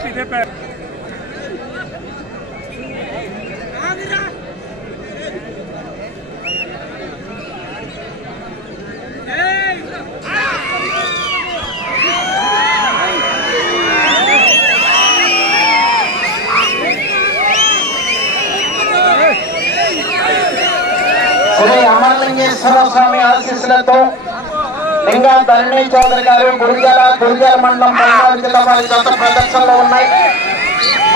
శ్రీ అమరలింగేశ్వర స్వామి ఆశీస్సులతో లింగా ధరణి చౌదరి గారు గురిజాల మండలం పల్నాడు జిల్లా వారి జత ప్రదర్శనలో ఉన్నాయి.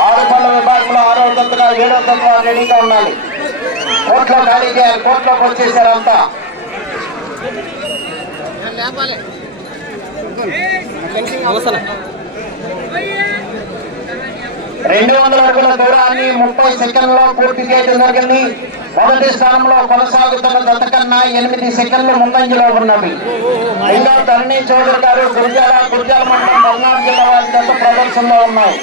6 పళ్ళ విభాగంలో 6వ జతగా 7వ జతగా రెడీగా ఉండాలి. కోట్లో ఖాళీ చేయాలి. కోట్లోకి వచ్చేసారు అంతా. 200 అడుగుల దూరాన్ని 30 సెకండ్లో పూర్తి చేయడం జరిగింది. మొదటి స్థానంలో కొనసాగుతున్న జత కన్నా 8 సెకండ్లు ముందంజలో ఉన్నవి. లింగా ధరణి చౌదరి గారు గురిజాల మండలం పల్నాడు జిల్లా వారి జత ప్రదర్శనలో ఉన్నాయి.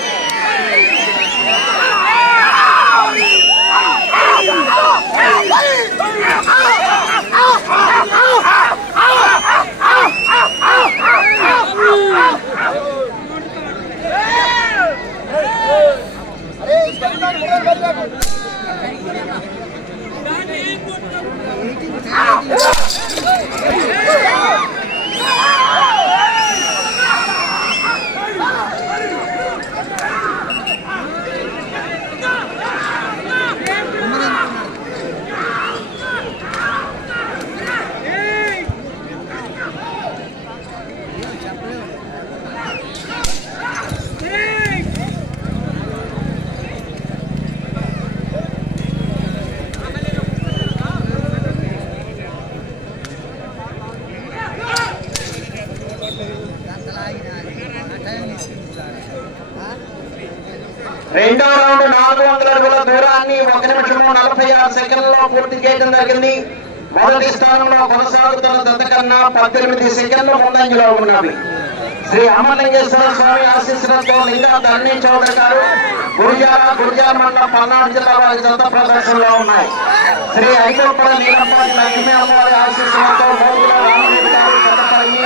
రెండో రౌండ్ 400 అడుగుల దూరాన్ని 1 నిమిషం 46 సెకండ్లలో పూర్తి చేయడం జరిగింది. మొదటి స్థానంలో కొనసాగుతున్న జత కన్నా 18 సెకండ్లు ముందంజలో ఉన్నవి. శ్రీ అమరలింగేశ్వర స్వామి ఆశీస్సులతో లింగా ధరణి చౌదరి గారు గురిజాల మండలం పల్నాడు జిల్లా వారి జత ప్రదర్శనలో ఉన్నాయి. శ్రీ ఐదోపల నీలంపాటి లక్ష్మీ అమ్మవారి ఆశీస్సులతో మోగుల రామరెడ్డి గారు కొత్తపల్లి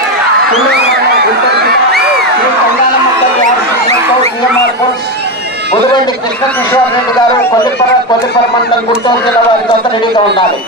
శ్రీ కొండాలమ్మ తల్లి ఆశీస్సులతో టీఎంఆర్ బోల్స్ ముదుగండి కృష్ణకిషోర్ రెడ్డి గారు కొల్లిపర మండలం గుంటూరు జిల్లా వారి జత రెడీగా ఉండాలి.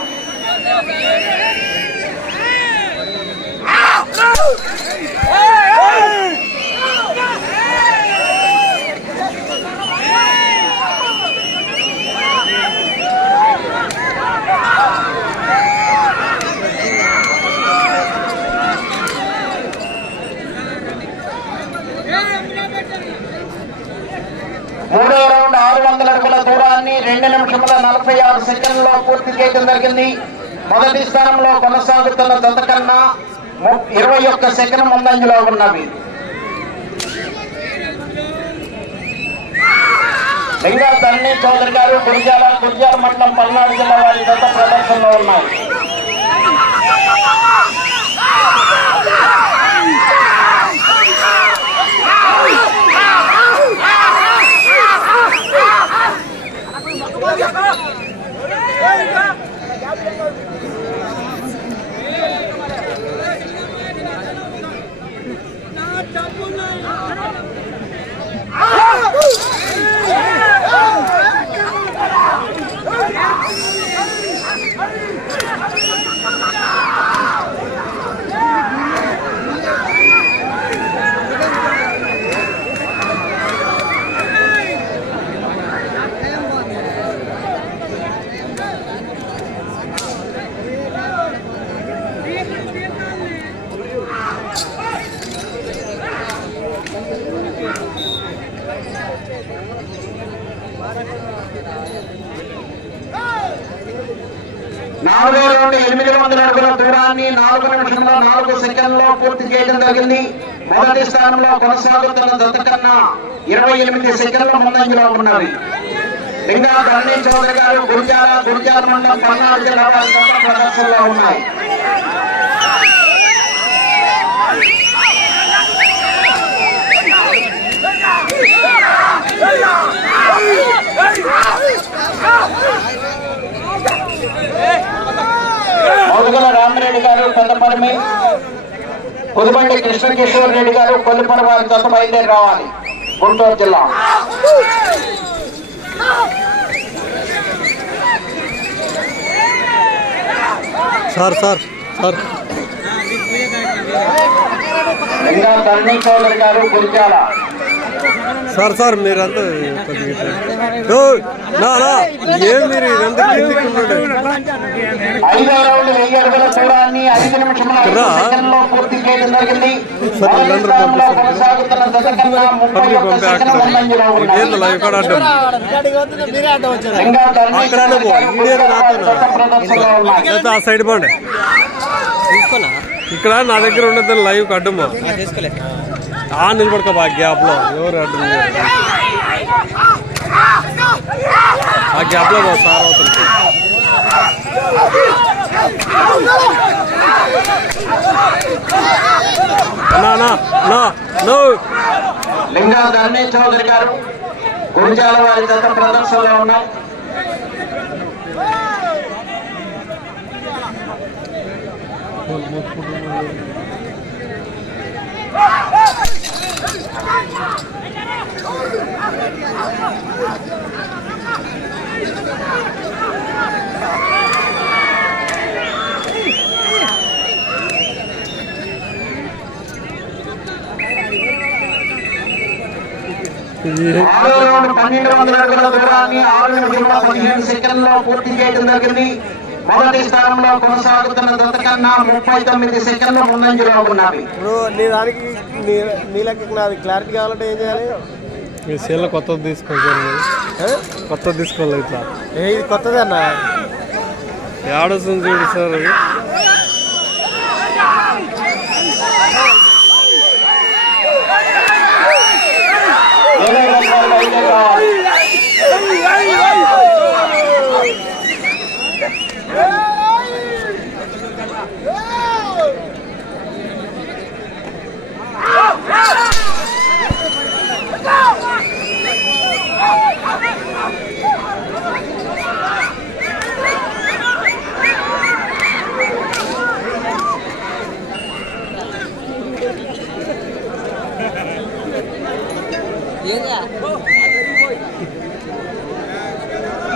మూడో రౌండ్ 600 అడుగుల దూరాన్ని 2 నిమిషముల 46 సెకండ్లలో పూర్తి చేయడం జరిగింది. మొదటి స్థానంలో కొనసాగుతున్న జత కన్నా 21 సెకండ్ ముందంజలో ఉన్నవి. లింగా ధరణి చౌదరి గారు గురిజాల మండలం పల్నాడు జిల్లా వారి జత ప్రదర్శనలో ఉన్నాయి. నాలుగో రౌండ్ 800 అడుగుల దూరాన్ని 4 నిమిషంలో 4 సెకండ్లో పూర్తి చేయడం జరిగింది. మొదటి స్థానంలో కొనసాగుతున్న జత కన్నా 28 సెకండ్ల ముందంజలో ఉన్నవి. లింగా ధరణి చౌదరి గారు గురిజాల మండలం పల్నాడు జిల్లా వారి జత ప్రదర్శనలో ఉన్నాయి. మోదుగల రామరెడ్డి గారు పెద్దపల్లి, కుదుబండి కృష్ణకిషోర్ రెడ్డి గారు కొల్లిపర వారి జత బయలుదేరి రావాలి. గుంటూరు జిల్లా. సార్ సార్ సార్ ఇంకా ధరణి చౌదరి గారు గురిజాల. సార్ సార్ మీరంతా ఏం మీరు ఇదంతా ఐదో రౌండ్ 1000 అడుగుల దూరాన్ని 5 నిమిషముల 5 సెకన్లలో పూర్తి చేయడం జరిగింది. మొదటి స్థానంలో కొనసాగుతున్న జత కన్నా 31 సెకన్ల ముందంజలో ఉన్నాయి. ఇంకా ధరణి చౌదరి గారు జత ప్రదర్శనలో ఉన్నాయి. ఆ సైడ్ బాగుండే ఇక్కడ నా దగ్గర ఉండదు లైవ్ అడ్డమ్మా నిలబడక బా గ్యాప్ లో ఎవరు అడ్డం ఆ గ్యాప్ లో సార్ అవుతుంది. లింగా ధరణి చౌదరి గారు గురిజాల వారి జత ప్రదర్శనలో ఉన్నాయి. ఆరో రౌండ్ 1200 అడుగుల దూరాన్ని 6 నిమిషముల 15 సెకన్లలో పూర్తి చేయడం జరిగింది. మొదటి స్థానంలో కొనసాగుతున్న జత కన్నా 39 సెకన్ల ముందంజలో ఉన్నవి. ఇప్పుడు నీ దానికి నీళ్ళకి నాది క్లారిటీ కావాలంటే ఏం చేయాలి? మీ సెల్ కొత్తది తీసుకోవాలి. కొత్తది తీసుకోవాలి. ఇట్లా ఇది కొత్తది అన్న ఏడొస్తుంది చూడు సార్. అది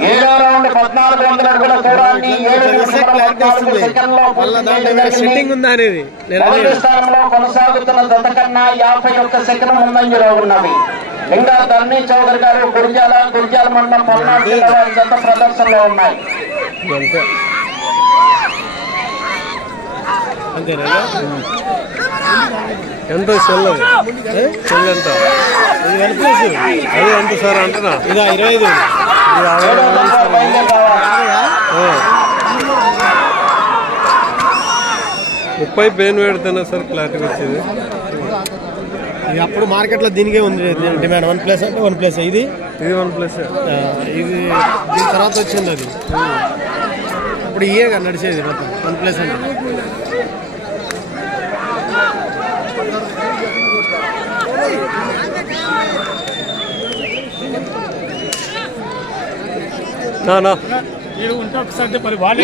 ఏడో రౌండ్ 1400 అడుగుల దూరాన్ని 7 నిమిషముల 14 సెకన్లలో పూర్తి చేయడం జరిగింది. మొదటి స్థానంలో కొనసాగుతున్న జత కన్నా 51 సెకన్ల ముందంజలో ఉన్నవి. లింగా ధరణి చౌదరి గారు గురిజాల మండలం పల్నాడు జిల్లా వారి జత ప్రదర్శనలో ఉన్నాయి. ఎంత సెల్ సెల్ ఎంత అది ఎంత సార్ అంటున్నా? ఇది 25 30 పెయిన్ పెడితేనే సార్ క్లారిటీ వచ్చేది. ఇది అప్పుడు మార్కెట్లో దీనికే ఉంది డిమాండ్. 1+ అంటే 1+ ఇది 1+. ఇది దీని తర్వాత వచ్చింది అది. ఇప్పుడు ఇయేగా నడిచేది మొత్తం 1+ అంటే.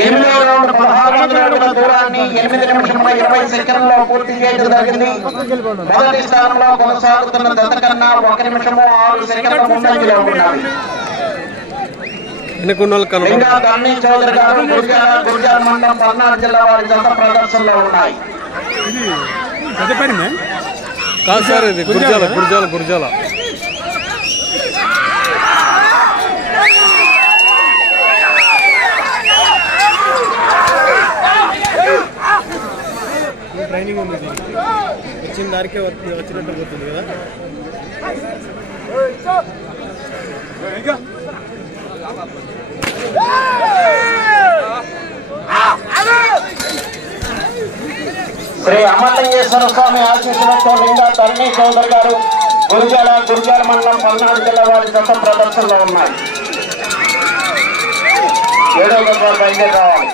ఎనిమిదో రౌండ్ 1600 అడుగుల దూరాన్ని 8 నిమిషముల 20 సెకన్లలో పూర్తి చేయడం జరిగింది. మొదటి స్థానంలో కొనసాగుతున్న జత కన్నా 1 నిమిషము 6 సెకన్ల ముందంజలో ఉన్నవి. లింగా ధరణి చౌదరి గారు గురిజాల మండలం పల్నాడు జిల్లా వారి జత ప్రదర్శనలో ఉన్నాయి. కాదు సార్ ఇది గురిజాల ట్రైనింగ్ ఉంది. వచ్చిన దానికే వచ్చినట్టు పోతుంది కదా. శ్రీ అమర్లింగేశ్వర స్వామి ఆశీస్సులతో లింగా ధరణి చౌదరి గారు గురిజాల మండలం పల్నాడు జిల్లా వారి జత ప్రదర్శనలో ఉన్నాయి. 7వ గజాలు బయలుదేరి రావాలి.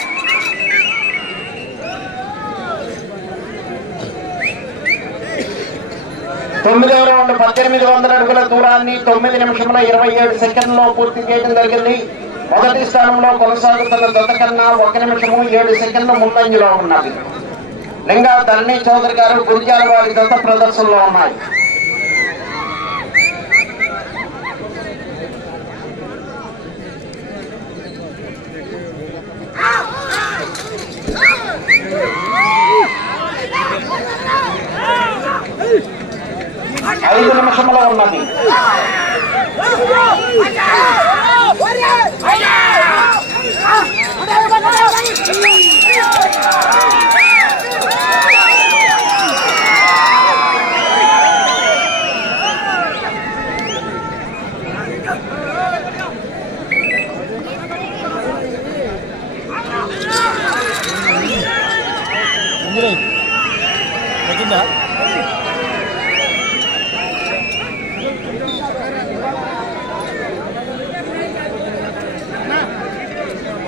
తొమ్మిదవ రౌండ్ 1800 అడుగుల దూరాన్ని 9 నిమిషముల 27 సెకన్లలో పూర్తి చేయడం జరిగింది. మొదటి స్థానంలో కొనసాగుతున్న జత కన్నా 1 నిమిషము 7 సెకన్ల ముందంజలో ఉన్నది. లింగా ధరణి చౌదరి గారు గురిజాల వారి జత ప్రదర్శనలో ఉన్నాయి. నిమిషంలో ఉన్నది.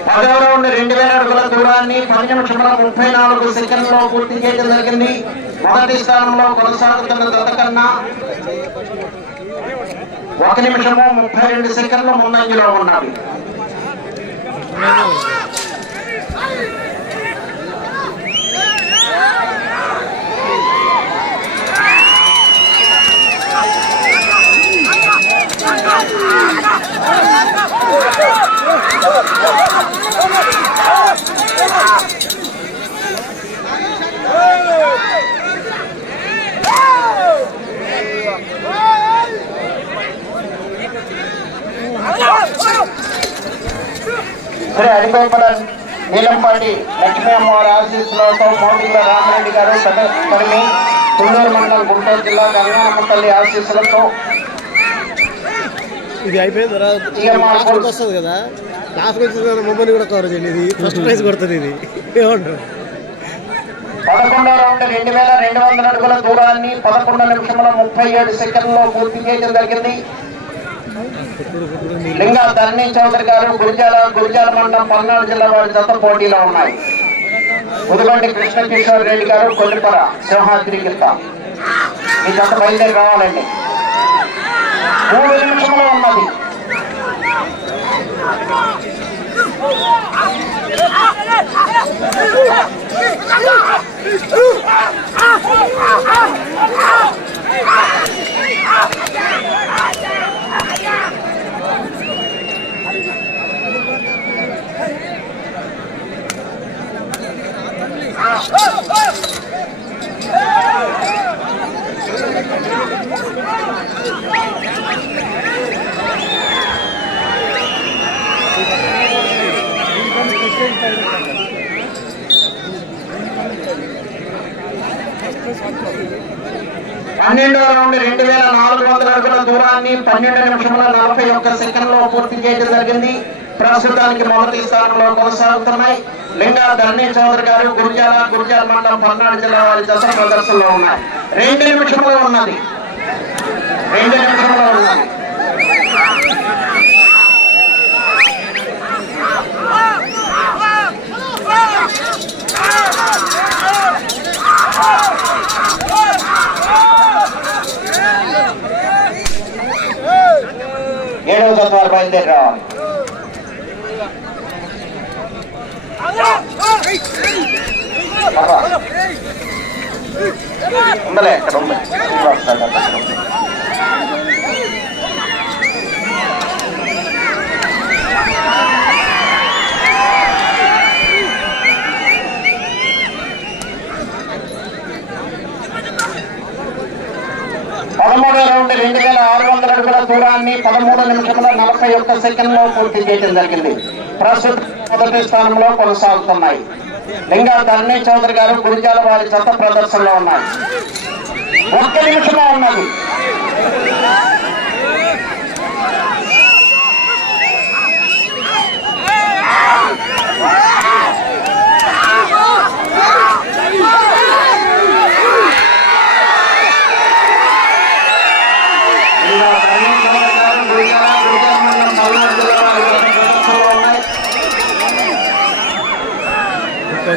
పదవ రౌండ్ 2000 అడుగుల దూరాన్ని 10 నిమిషముల 34 సెకండ్లో పూర్తి చేయడం జరిగింది. మొదటి స్థానంలో కొనసాగుతున్న జత కన్నా 1 నిమిషము 32 సెకండ్లు ముందంజలో ఉన్నవి. శ్రీ హరిగోపాల నీలంపాటి లక్ష్మీ అమ్మవారి ఆశీస్సులతో మోటిల రామరెడ్డి గారు తరిమి తుళ్ళూరు మండలం గుంటూరు జిల్లా గంగానమ్మ తల్లి ఆశీస్సులతో ఇది అయిపోయిన తర్వాత వస్తుంది కదా, లాస్ట్ వచ్చింది కదా, మమ్మల్ని కూడా కవర్ చేయండి. ఇది ఫస్ట్ ప్రైజ్ కొడుతుంది. ఇది ఏమంటారు? 11వ రౌండ్ 2200 అడుగుల దూరాన్ని 11 నిమిషముల 37 సెకండ్లో పూర్తి చేయడం జరిగింది. లింగా ధరణి చౌదరి గారు గురిజాల మండలం పల్నాడు జిల్లా వారి జత పోటీలో ఉన్నాయి. ముదుగొండి కృష్ణ కిషోర్ రెడ్డి గారు కొల్లిపర సింహాద్రి గిత్త ఈ జత బయలుదేరి రావాలండి. 3 నిమిషంలో ఉన్నది. పన్నెండవ రౌండ్ 2400 అడుగుల దూరాన్ని 12 నిమిషముల 41 సెకండ్లో పూర్తి చేయడం జరిగింది. ప్రస్తుతానికి మొదటి స్థానంలో కొనసాగుతున్నాయి. లింగా ధరణి చౌదరి గారు గురిజాల మండలం పల్నాడు జిల్లా వారి జత ప్రదర్శనలో ఉన్నాయి. 2 నిమిషంలో ఉన్నది. 2 నిమిషంలో ఉన్నది. ఏడవ జత వారు బయలుదేరి రావాలి. ఉందలే ఎక్కడ ఉంది. 13వ రౌండ్ 2600 అడుగుల దూరాన్ని 13 నిమిషముల 41 సెకండ్లో పూర్తి చేయడం జరిగింది. ప్రస్తుతం మొదటి స్థానంలో కొనసాగుతున్నాయి. లింగా ధరణి చౌదరి గారు గురిజాల వారి జత ప్రదర్శనలో ఉన్నాయి. 1 నిమిషంలో ఉన్నది.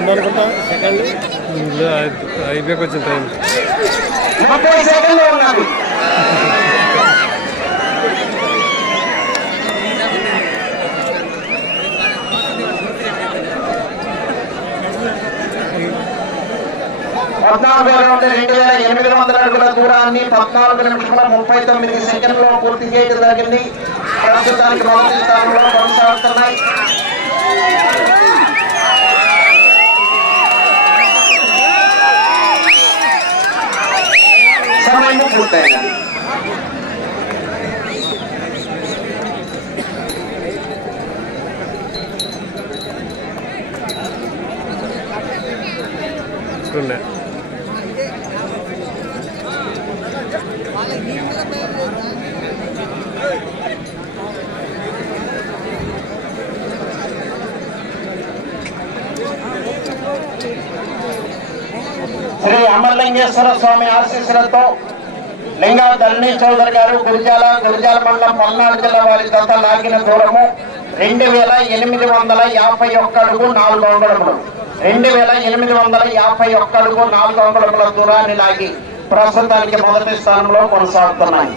అనుకుంటా సెకండ్ అయిపోయాక వచ్చిన టైం 30 సెకండ్లు ఉన్నది. పద్నాలుగో రౌండ్ 2800 అడుగుల దూరాన్ని 14 నిమిషముల 39 సెకండ్లో పూర్తి చేయడం జరిగింది. ప్రస్తుతానికి మొదటి స్థానంలో కొనసాగుతున్నాయి. సమయం పూర్తయింది. ఉన్నట్టున్నాయి. శ్రీ అమరలింగేశ్వర స్వామి ఆశీస్సులతో లింగా ధరణి చౌదరి గారు గురిజాల మండలం పల్నాడు జిల్లా వారి జత లాగిన దూరము 2851 అడుగు 4 అంగుళములు. 2851 అడుగు 4 అంగుళముల దూరాన్ని లాగి ప్రస్తుతానికి మొదటి స్థానంలో కొనసాగుతున్నాయి.